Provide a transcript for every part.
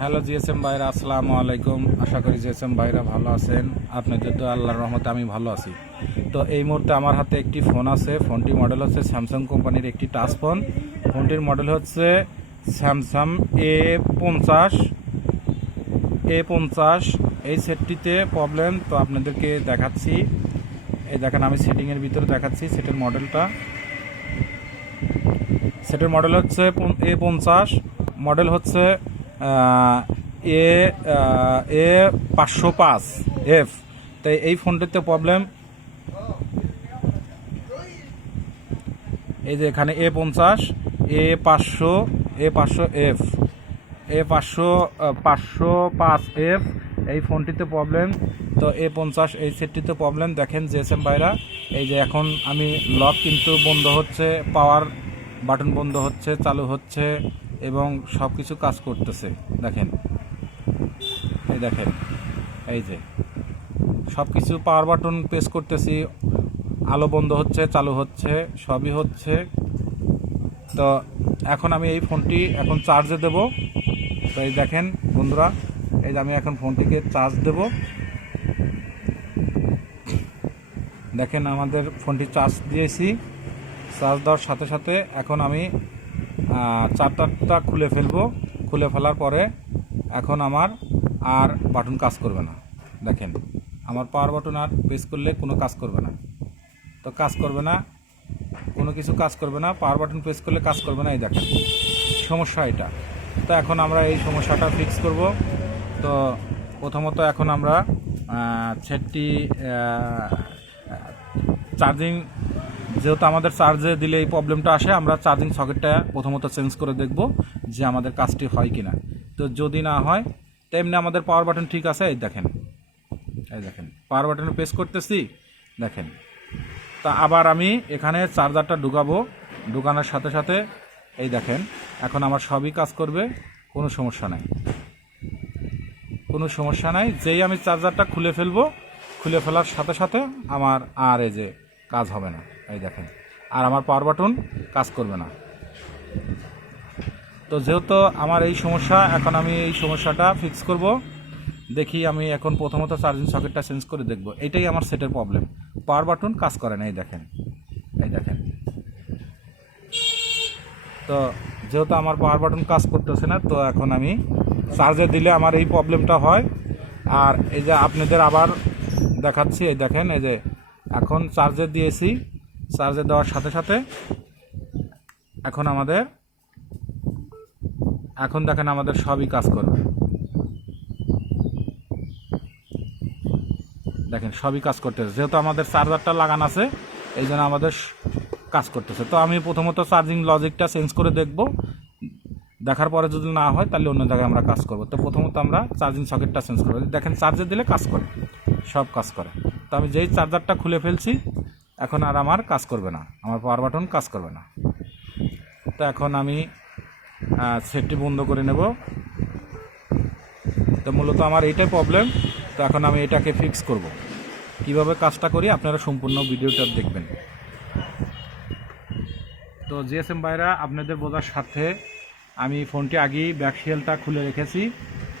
Hello GSM ভাইরা, আসসালামু আলাইকুম। আশা করি জিএসএম ভাইরা ভালো আছেন। আপনাদের তো আল্লাহর রহমতে আমি ভালো আছি। তো এই মুহূর্তে আমার হাতে একটি ফোন আছে। ফোনটির মডেল হচ্ছে স্যামসাং কোম্পানির একটি টাচ ফোন। ফোনটির মডেল হচ্ছে স্যামসাং A50 এই সেটটিতে প্রবলেম। তো আপনাদেরকে দেখাচ্ছি। এই দেখেন, আমি সেটিংয়ের ভিতরে দেখাচ্ছি সেটের মডেলটা। সেটের মডেল হচ্ছে A50, মডেল হচ্ছে A505F। তাই এই ফোনটিতে প্রবলেম। এই যে এখানে A50, A505F, A505F এই ফোনটিতে প্রবলেম। তো A50 এই সেটটিতে প্রবলেম। দেখেন জিএসএম ভাইরা, এই যে এখন আমি লক কিন্তু বন্ধ হচ্ছে, পাওয়ার বাটন বন্ধ হচ্ছে, চালু হচ্ছে এবং সব কিছু কাজ করতেছে। দেখেন, এই দেখেন, এই যে সব কিছু পাওয়ার বাটন প্রেস করতেছি, আলো বন্ধ হচ্ছে, চালু হচ্ছে, সবই হচ্ছে। তো এখন আমি এই ফোনটি এখন চার্জে দেব। তো এই দেখেন বন্ধুরা, এই যে আমি এখন ফোনটিকে চার্জ দেব। দেখেন আমাদের ফোনটি চার্জ দিয়েছি। চার্জ দেওয়ার সাথে সাথে এখন আমি চার্জারটা খুলে ফেলবো। খুলে ফেলার পরে এখন আমার আর বাটন কাজ করবে না। দেখেন, আমার পাওয়ার বাটন আর প্রেস করলে কোনো কাজ করবে না। তো কাজ করবে না, কোনো কিছু কাজ করবে না। পাওয়ার বাটন প্রেস করলে কাজ করবে না। এই দেখেন সমস্যা এটা। তো এখন আমরা এই সমস্যাটা ফিক্স করব। তো প্রথমত এখন আমরা সেটটি চার্জিং, যেহেতু আমাদের চার্জে দিলে এই প্রবলেমটা আসে, আমরা চার্জিং সকেটটা প্রথমত চেঞ্জ করে দেখব যে আমাদের কাজটি হয় কি না। তো যদি না হয়, তেমনি আমাদের পাওয়ার বাটন ঠিক আছে। এই দেখেন, এই দেখেন পাওয়ার বাটনে প্রেস করতেছি। দেখেন, তা আবার আমি এখানে চার্জারটা ঢুকাবো। ঢুকানোর সাথে সাথে এই দেখেন এখন আমার সবই কাজ করবে, কোনো সমস্যা নাই, কোনো সমস্যা নাই। যেই আমি চার্জারটা খুলে ফেলবো, খুলে ফেলার সাথে সাথে আমার আর এই যে কাজ হবে না। এই দেখেন, আর আমার পাওয়ার বাটন কাজ করবে না। তো যেহেতু আমার এই সমস্যা, এখন আমি এই সমস্যাটা ফিক্স করব। দেখি, আমি এখন প্রথমত চার্জিং সকেটটা চেঞ্জ করে দেখব। এটাই আমার সেটের প্রবলেম, পাওয়ার বাটন কাজ করে না। এই দেখেন, এই দেখেন। তো যেহেতু আমার পাওয়ার বাটন কাজ করতেছে না, তো এখন আমি চার্জে দিলে আমার এই প্রবলেমটা হয়। আর এই যে আপনাদের আবার দেখাচ্ছি, এই দেখেন, এই যে এখন চার্জে দিয়েছি। চার্জে দেওয়ার সাথে সাথে এখন আমাদের, এখন দেখেন আমাদের সবই কাজ করবে। দেখেন সবই কাজ করতেছে, যেহেতু আমাদের চার্জারটা লাগানো আছে, এই জন্য আমাদের কাজ করতেছে। তো আমি প্রথমত চার্জিং লজিকটা চেঞ্জ করে দেখব। দেখার পরে যদি না হয়, তাহলে অন্য জায়গায় আমরা কাজ করব। তো প্রথমত আমরা চার্জিং সকেটটা চেঞ্জ করব। দেখেন চার্জে দিলে কাজ করে, সব কাজ করে। তো আমি যেই চার্জারটা খুলে ফেলছি, এখন আর আমার কাজ করবে না, আমার পাওয়ার বাটন কাজ করবে না। তো এখন আমি সেটটি বন্ধ করে নেব। তো মূলত আমার এইটাই প্রবলেম। তো এখন আমি এটাকে ফিক্স করব। কিভাবে কাজটা করি আপনারা সম্পূর্ণ ভিডিওটা দেখবেন। তো জিএসএম ভাইরা, আপনাদের বোঝার সাথে আমি ফোনটি আগেই ব্যাক শেলটা খুলে রেখেছি।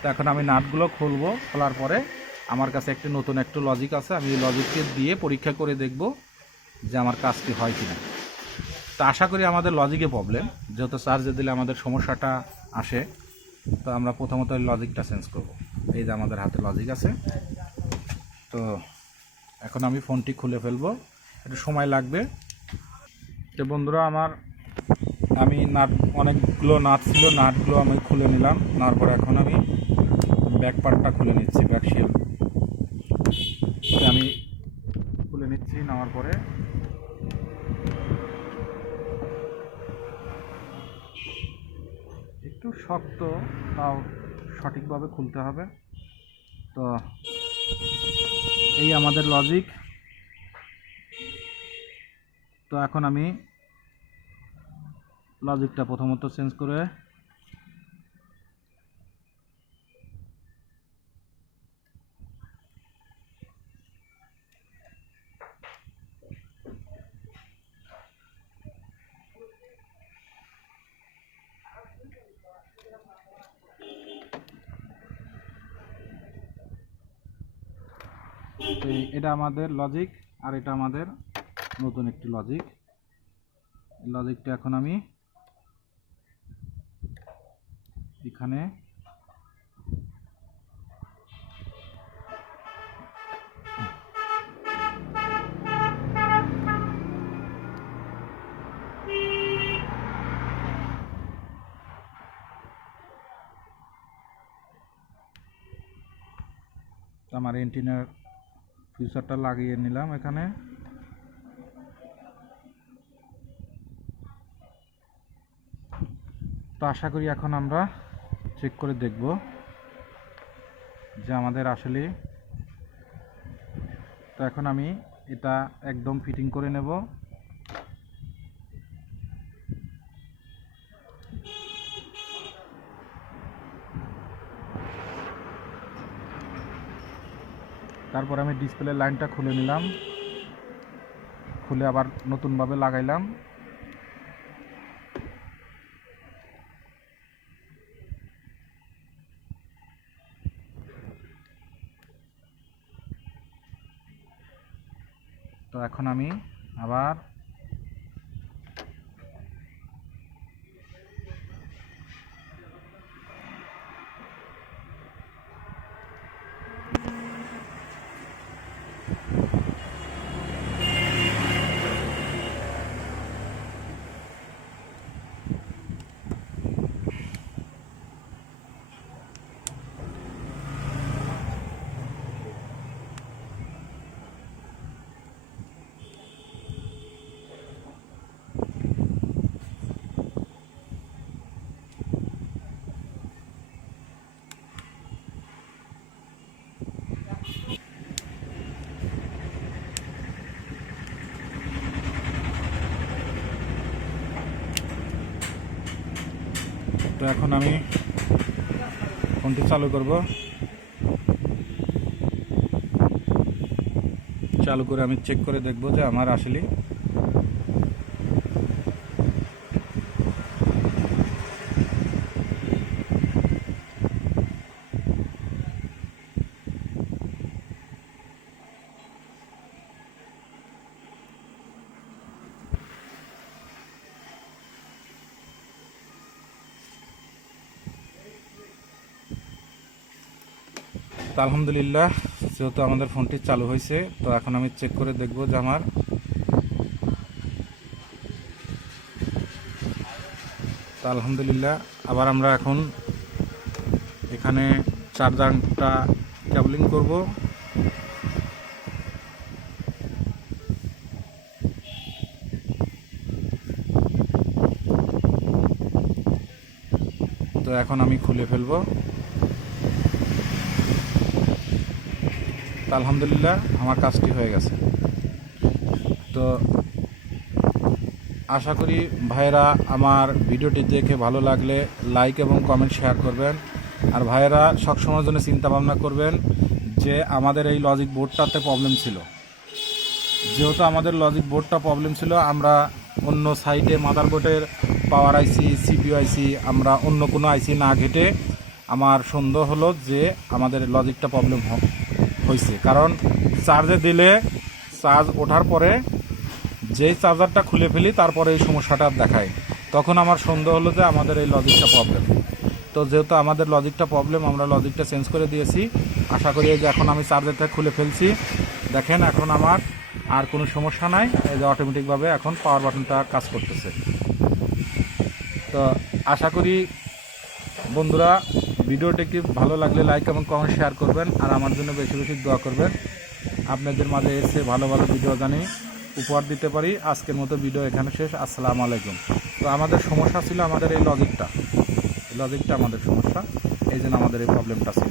তো এখন আমি নাটগুলো খুলবো। খোলার পরে আমার কাছে একটি নতুন একটু লজিক আছে, আমি এই লজিককে দিয়ে পরীক্ষা করে দেখব যে আমার কাজটি হয় কি না। তো আশা করি আমাদের লজিকে প্রবলেম, যেহেতু চার্জে দিলে আমাদের সমস্যাটা আসে। তো আমরা প্রথমত লজিকটা চেঞ্জ করব। এই যে আমাদের হাতে লজিক আছে। তো এখন আমি ফোনটি খুলে ফেলবো, একটু সময় লাগবে। তো বন্ধুরা, আমি অনেকগুলো নাট ছিল, নাটগুলো আমি খুলে নিলাম। নেওয়ার পরে এখন আমি ব্যাক পার্টটা খুলে নিচ্ছি, ব্যাক শেল আমি খুলে নিচ্ছি। নেওয়ার পরে একটু শক্ত, তাও সঠিকভাবে খুলতে হবে। তো এই আমাদের লজিক। তো এখন আমি লজিকটা প্রথমত চেঞ্জ করে তো এটা আমাদের লজিক, আর এটা আমাদের নতুন একটি লজিক। লজিকটা এখন আমি এখানে আমার এন্টিনার ফিউচারটা লাগিয়ে নিলাম এখানে। তো আশা করি এখন আমরা চেক করে দেখব যে আমাদের আসলে। তো এখন আমি এটা একদম ফিটিং করে নেব। তারপর আমি ডিসপ্লে লাইনটা খুলে নিলাম, খুলে আবার নতুনভাবে লাগাইলাম। তো এখন আমি আবার তো এখন আমি ফোনটি চালু করব। চালু করে আমি চেক করে দেখব যে আমার আসলে তো আলহামদুলিল্লাহ, যেহেতু আমাদের ফোনটি চালু হয়েছে, তো এখন আমি চেক করে দেখব যে আমার তো আলহামদুলিল্লাহ। আবার আমরা এখন এখানে চার্জারটা কেবলিং করব। তো এখন আমি খুলে ফেলবো। তো আলহামদুলিল্লাহ আমার কাজটি হয়ে গেছে। তো আশা করি ভাইয়েরা আমার ভিডিওটি দেখে ভালো লাগলে লাইক এবং কমেন্ট শেয়ার করবেন। আর ভাইয়েরা সবসময়ের জন্য চিন্তা ভাবনা করবেন যে আমাদের এই লজিক বোর্ডটাতে প্রবলেম ছিল। যেহেতু আমাদের লজিক বোর্ডটা প্রবলেম ছিল, আমরা অন্য সাইটে মাদারবোর্ডের পাওয়ার আইসি, সিপিইউ আইসি, আমরা অন্য কোনো আইসি না ঘেটে আমার সন্দেহ হলো যে আমাদের লজিকটা প্রবলেম হয়েছে। কারণ চার্জে দিলে চার্জ ওঠার পরে যেই চার্জারটা খুলে ফেলি তারপরে এই সমস্যাটা দেখায়, তখন আমার সন্দেহ হলো যে আমাদের এই লজিকটা প্রবলেম। তো যেহেতু আমাদের লজিকটা প্রবলেম, আমরা লজিকটা চেঞ্জ করে দিয়েছি। আশা করি যে এখন আমি চার্জারটা খুলে ফেলছি, দেখেন এখন আমার আর কোনো সমস্যা নাই। এই যে অটোমেটিকভাবে এখন পাওয়ার বাটনটা কাজ করতেছে। তো আশা করি বন্ধুরা ভিডিওটি ভালো লাগলে লাইক এবং কমেন্ট শেয়ার করবেন, আর আমার জন্য বেশি বেশি দোয়া করবেন। আপনাদের মাঝে এসে ভালো ভালো ভিডিও জানি উপহার দিতে পারি। আজকের মতো ভিডিও এখানে শেষ। আসসালামু আলাইকুম। তো আমাদের সমস্যা ছিল আমাদের এই লজিকটা আমাদের সমস্যা, এই জন্য আমাদের এই প্রবলেমটা ছিল।